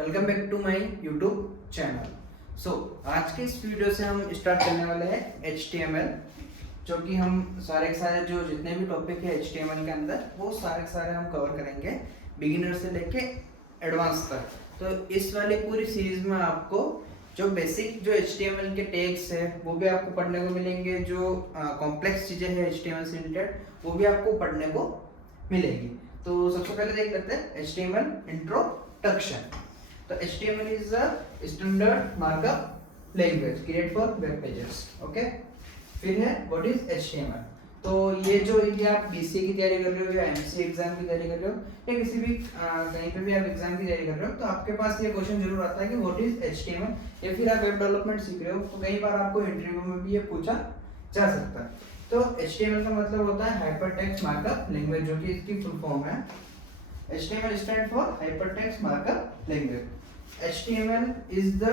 Welcome back to my YouTube channel. आज के इस वीडियो से हम स्टार्ट करने वाले हैं HTML, जो कि हम सारे के सारे जो जितने भी टॉपिक है HTML के अंदर वो सारे के सारे हम कवर करेंगे, बिगिनर से लेके एडवांस तक। तो इस वाली पूरी सीरीज में आपको जो बेसिक जो HTML के टैग्स है वो भी आपको पढ़ने को मिलेंगे, जो कॉम्प्लेक्स चीज़ें हैं HTML से रिलेटेड वो भी आपको पढ़ने को मिलेगी। तो सबसे पहले देख लेते हैं HTML इंट्रोडक्शन। तो HTML is a standard markup language created for web pages. Okay, फिर है what is HTML। तो ये जो ये आप BCA की तैयारी कर रहे हो या MCA एग्जाम की तैयारी कर रहे हो या किसी भी कहीं पे भी आप एग्जाम की तैयारी कर रहे हो तो आपके पास ये क्वेश्चन जरूर आता है कि what is HTML। या फिर आप वेब डेवलपमेंट सीख रहे हो तो कई बार आपको इंटरव्यू में भी ये पूछा जा सकता है। तो HTML का मतलब होता है हाइपरटेक्स्ट मार्कअप लैंग्वेज, जो कि इसकी फुल फॉर्म है। HTML stand for hypertext markup language. HTML is the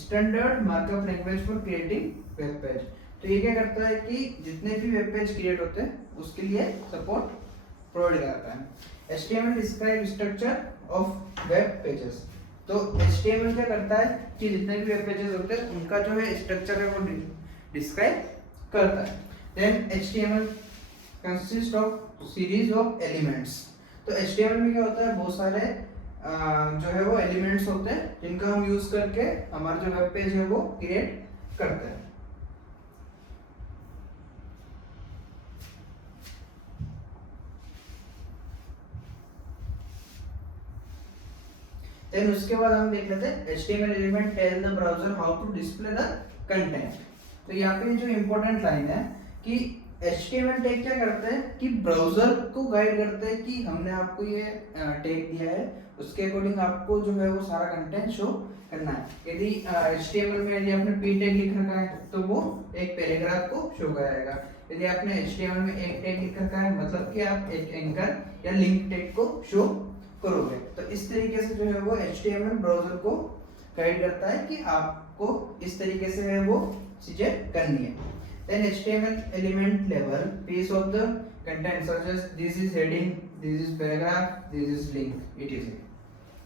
standard markup language for creating web page। तो ये क्या करता है कि जितने भी वेब पेज क्रिएट होते हैं उसके लिए सपोर्ट प्रोवाइड करता है। HTML describe structure of web pages। तो HTML क्या करता है कि जितने भी वेब पेजेस होते हैं उनका जो है स्ट्रक्चर है वो डिस्क्राइब करता है। Then HTML consists of series of elements। तो HTML में क्या होता है, बहुत सारे जो है वो एलिमेंट्स होते हैं जिनका हम यूज करके हमारा जो वेब पेज है वो क्रिएट करते हैं। देन उसके बाद हम देख लेते हैं HTML element tell the browser how to display the content. तो यहाँ पे जो इंपॉर्टेंट लाइन है कि HTML टैग क्या करते हैं कि ब्राउजर को गाइड करते हैं कि हमने आपको ये टैग दिया है, उसके अकॉर्डिंग आपको जो है वो सारा कंटेंट शो करना है। यदि HTML में यदि आपने p टैग लिख रखा है तो वो एक पैराग्राफ को शो कराएगा। यदि आपने HTML में एक टैग लिख रखा है मतलब कि आप एक एंकर या लिंक टैग को शो करोगे। तो इस तरीके से जो है वो HTML ब्राउजर को गाइड करता है कि आपको इस तरीके से है वो चीजें करनी है। Then HTML element level piece of the content such as this is heading, this is paragraph, this is link, etc.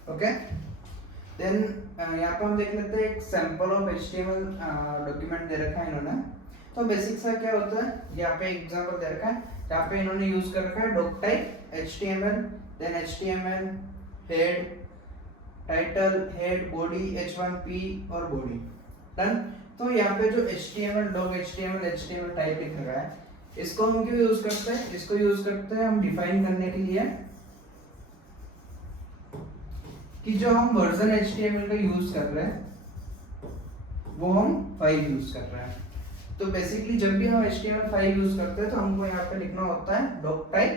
Okay? Then यहाँ पर हम देख लेते हैं एक सैंपल ऑफ HTML डॉक्यूमेंट दे रखा है इन्होंने। तो बेसिक सा क्या होता है, यहाँ पे एग्जांपल दे रखा है, यहाँ पे इन्होंने यूज कर रखा है doc type HTML, then HTML head, title, head, body, H1P और body। डन। तो यहाँ पे जो HTML doc HTML टाइप लिख रखा है, इसको हम क्यों यूज करते हैं? इसको यूज करते हैं हम डिफाइन करने के लिए कि जो हम वर्जन HTML का यूज कर रहे हैं वो हम 5 यूज कर रहे हैं। तो बेसिकली जब भी हम HTML 5 यूज करते हैं तो हमको यहाँ पे लिखना होता है doc type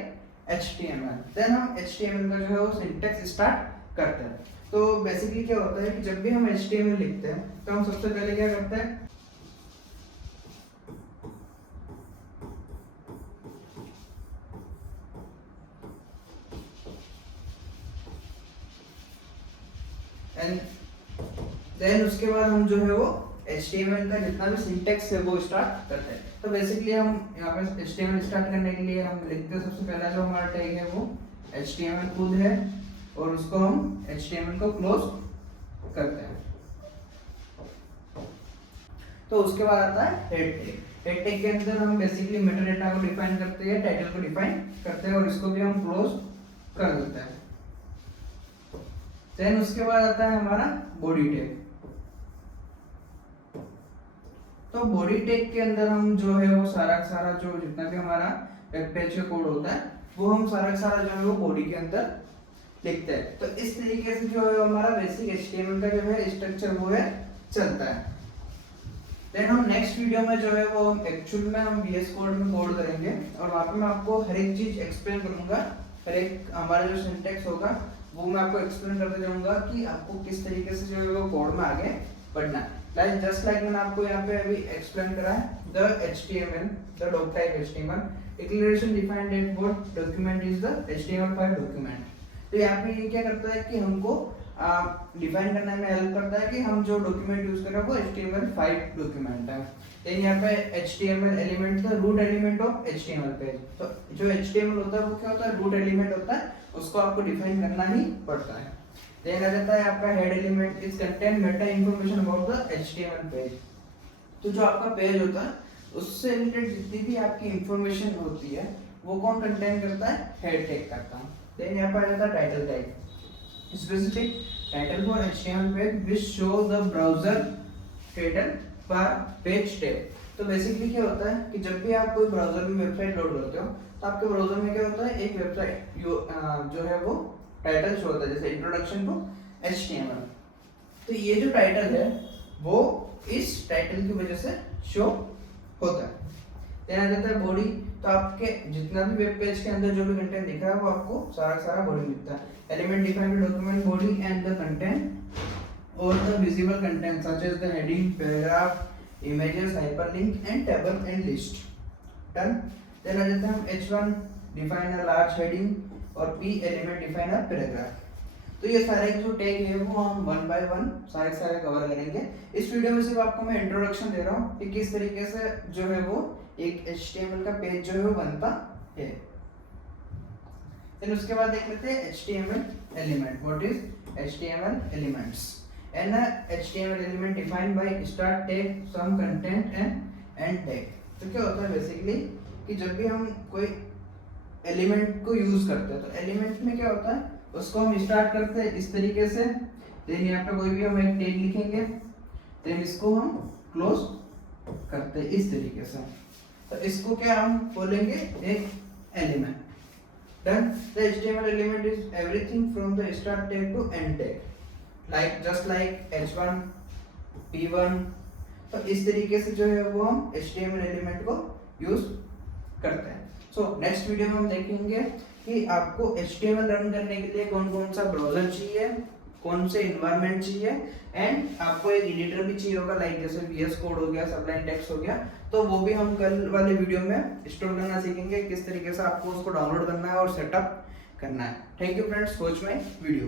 HTML। देन हम HTML का जो है वो सिंटैक्स स्टार्ट करते हैं। तो बेसिकली क्या होता है कि जब भी हम HTML लिखते हैं तो हम सबसे पहले क्या करते हैं, एंड देन उसके बाद हम जो है वो HTML का जितना भी सिंटैक्स है वो स्टार्ट करते हैं। तो बेसिकली हम यहाँ पे HTML स्टार्ट करने के लिए हम लिखते हैं सबसे पहला जो हमारा टैग है वो HTML खुद है और उसको हम HTML को क्लोज करते हैं। तो उसके बाद आता है हेड टैग। हेड टैग के अंदर हम बेसिकली मेटाडेटा को डिफाइन करते हैं, टाइटल को डिफाइन करते हैं और इसको भी हम क्लोज कर देते हैं। देन उसके बाद आता है हमारा बॉडी टैग। तो बॉडी टैग के अंदर हम जो है वो सारा जो जितना भी हमारा वेब पेज का कोड होता है वो हम सारा जो है वो बॉडी के अंदर लिखते हैं। तो इस तरीके से जो है हमारा बेसिक HTML का जो है स्ट्रक्चर वो है चलता है। देन हम नेक्स्ट वीडियो में जो है वो एक्चुअल में हम VS कोड में कोड करेंगे और वहाँ पे मैं आपको हर एक चीज एक्सप्लेन करूंगा, हर एक हमारा जो सिंटैक्स होगा वो मैं आपको एक्सप्लेन करते जाऊंगा कि आपको किस तरीके से जो है वो कोड में आगे बढ़ना है। लाइक जस्ट लाइक मैंने आपको यहाँ पे अभी एक्सप्लेन करा है the HTML, the doc type HTML declaration defined that what document is the HTML5 document। तो यहाँ पे ये क्या करता है कि हमको डिफाइन करने में हेल्प करता है कि हम जो डॉक्यूमेंट यूज कर रहे हैं वो HTML5 डॉक्यूमेंट है। देन यहाँ पे HTML element the root element of HTML page. तो जो HTML होता है वो क्या होता है, रूट एलिमेंट होता है, उसको आपको डिफाइन करना ही पड़ता है। देन आ जाता है आपका head element is contain Meta information about the HTML page. तो जो आपका पेज होता है उससे रिलेटेड जितनी भी आपकी इंफॉर्मेशन होती है वो कौन कंटेन करता है, हेड टैग करता है। देन यहाँ पर आ जाता है title tag, specific title for HTML page which show the browser title पर पेज टैग। तो बेसिकली क्या होता है कि जब भी आप कोई ब्राउजर में वेबसाइट लोड करते हो तो आपके ब्राउजर में क्या होता है, एक वेबसाइट जो है वो टाइटल शो होता है, जैसे इंट्रोडक्शन टू एचटीएमएल। तो ये जो टाइटल है वो इस टाइटल की वजह से शो होता है। देन आ जाता है बॉडी, तो आपके जितना भी वेब पेज के अंदर जो भी कंटेंट दिख रहा है वो आपको सारा बॉडी दिखता है। Element define the document body and the content और the visible content such as the heading, paragraph, images, hyperlink and table and list. Done. Then आ जाता है हम H1 define a large heading और P element define a paragraph। तो ये सारे जो टैग है वो हम वन बाय वन सारे कवर करेंगे। इस वीडियो में सिर्फ आपको मैं इंट्रोडक्शन दे रहा हूँ कि किस तरीके से जो है वो एक HTML का पेज जो है वो बनता है। फिर उसके बाद देख लेते हैं HTML element. What is HTML elements? And HTML element defined by start tag, some content and end tag। तो क्या होता है बेसिकली कि जब भी हम कोई एलिमेंट को यूज करते हैं तो एलिमेंट में क्या होता है, उसको हम स्टार्ट करते हैं इस तरीके से, देन यहाँ पे कोई भी हम एक टैग लिखेंगे, देन इसको हम क्लोज करते हैं इस तरीके से। तो इसको क्या हम बोलेंगे, एक element. Done. The HTML element is everything from the start tag to end tag, like just like H1, P1। तो इस तरीके से जो है वो हम HTML एलिमेंट को यूज करते हैं। सो नेक्स्ट वीडियो में हम देखेंगे कि आपको HTML रन करने के लिए कौन कौन सा ब्राउजर चाहिए, कौन से इन्वायरमेंट चाहिए, एंड आपको एक एडिटर भी चाहिए होगा, लाइक जैसे VS कोड हो गया, सबलाइन टेक्स्ट हो गया। तो वो भी हम कल वाले वीडियो में स्टोर करना सीखेंगे, किस तरीके से आपको उसको डाउनलोड करना है और सेटअप करना है। Thank you friends, watch my video.